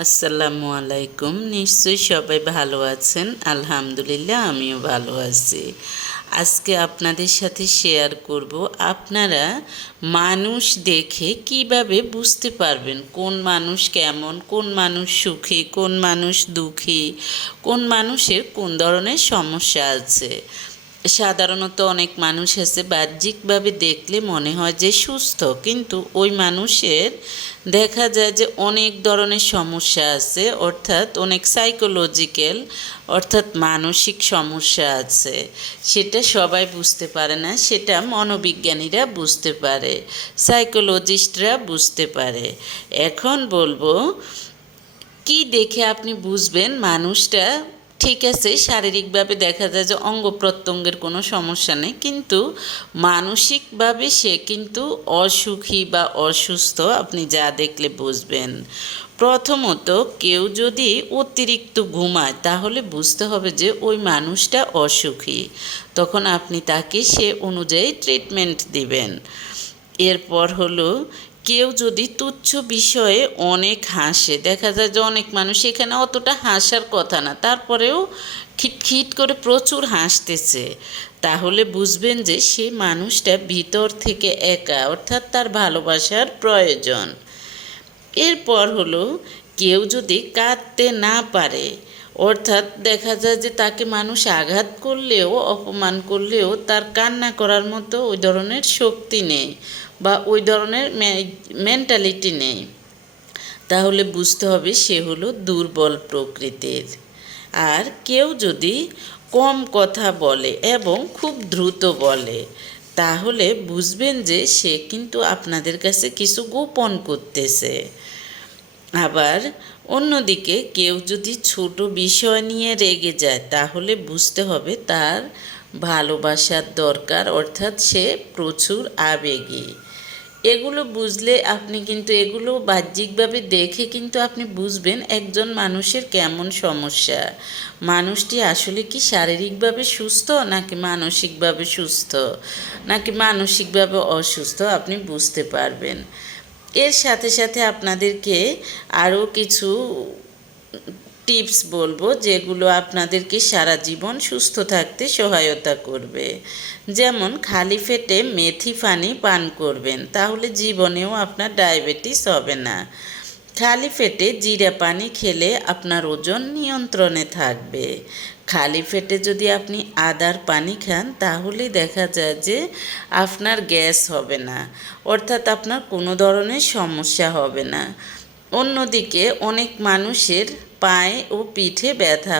আসসালামু আলাইকুম। নিশ্চয়ই সবাই ভালো আছেন। আলহামদুলিল্লাহ, আমিও ভালো আছি। আজকে আপনাদের সাথে শেয়ার করব আপনারা মানুষ দেখে কীভাবে বুঝতে পারবেন কোন মানুষ কেমন, কোন মানুষ সুখী, কোন মানুষ দুঃখী, কোন মানুষের কোন ধরনের সমস্যা আছে। সাধারণত অনেক মানুষ আছে বাহ্যিকভাবে দেখলে মনে হয় যে সুস্থ, কিন্তু ওই মানুষের দেখা যায় যে অনেক ধরনের সমস্যা আছে, অর্থাৎ অনেক সাইকোলজিক্যাল অর্থাৎ মানসিক সমস্যা আছে। সেটা সবাই বুঝতে পারে না, সেটা মনোবিজ্ঞানীরা বুঝতে পারে সাইকোলজিস্টরা বুঝতে পারে। এখন বলব, কি দেখে আপনি বুঝবেন মানুষটা ঠিক আছে, শারীরিকভাবে দেখা যায় যে অঙ্গ প্রত্যঙ্গের কোনো সমস্যা নেই, কিন্তু মানসিকভাবে সে কিন্তু অসুখী বা অসুস্থ আপনি যা দেখলে বুঝবেন। প্রথমত কেউ যদি অতিরিক্ত ঘুমায়, তাহলে বুঝতে হবে যে ওই মানুষটা অসুখী। তখন আপনি তাকে সে অনুযায়ী ট্রিটমেন্ট দিবেন। এরপর হলো কেউ যদি তুচ্ছ বিষয়ে অনেক হাসে, দেখা যায় যে অনেক মানুষ এখানে অতটা হাসার কথা না, তারপরেও খিটখিট করে প্রচুর হাসতেছে, তাহলে বুঝবেন যে সে মানুষটা ভিতর থেকে একা, অর্থাৎ তার ভালোবাসার প্রয়োজন। এরপর হলো কেউ যদি কাঁদতে না পারে, অর্থাৎ দেখা যায় যে তাকে মানুষ আঘাত করলেও, অপমান করলেও তার কান্না করার মতো ওই ধরনের শক্তি নেই বা ওই ধরনের মেন্টালিটি নেই। তাহলে বুঝতে হবে সে হলো দুর্বল প্রকৃতির। আর কেউ যদি কম কথা বলে এবং খুব দ্রুত বলে, তাহলে বুঝবেন যে সে কিন্তু আপনাদের কাছে কিছু গোপন করতেছে। আবার অন্যদিকে কেউ যদি ছোট বিষয় নিয়ে রেগে যায়, তাহলে বুঝতে হবে তার ভালোবাসার দরকার, অর্থাৎ সে প্রচুর আবেগী। এগুলো বুঝলে আপনি কিন্তু, এগুলো বাহ্যিকভাবে দেখে কিন্তু আপনি বুঝবেন একজন মানুষের কেমন সমস্যা। মানুষটি আসলে কি শারীরিকভাবে সুস্থ, নাকি মানসিকভাবে সুস্থ? নাকি মানসিকভাবে অসুস্থ, আপনি বুঝতে পারবেন। এর সাথে সাথে আপনাদেরকে আরও কিছু টিপস বলব যেগুলো আপনাদেরকে সারা জীবন সুস্থ থাকতে সহায়তা করবে। যেমন, খালি পেটে মেথি পানি পান করবেন, তাহলে জীবনেও আপনার ডায়াবেটিস হবে না। খালি পেটে জিরা পানি খেলে আপনার ওজন নিয়ন্ত্রণে থাকবে। খালি পেটে যদি আপনি আদার পানি খান, তাহলে দেখা যায় যে আপনার গ্যাস হবে না, অর্থাৎ আপনার কোনো ধরনের সমস্যা হবে না। অন্যদিকে অনেক মানুষের পায়ে ও পিঠে ব্যথা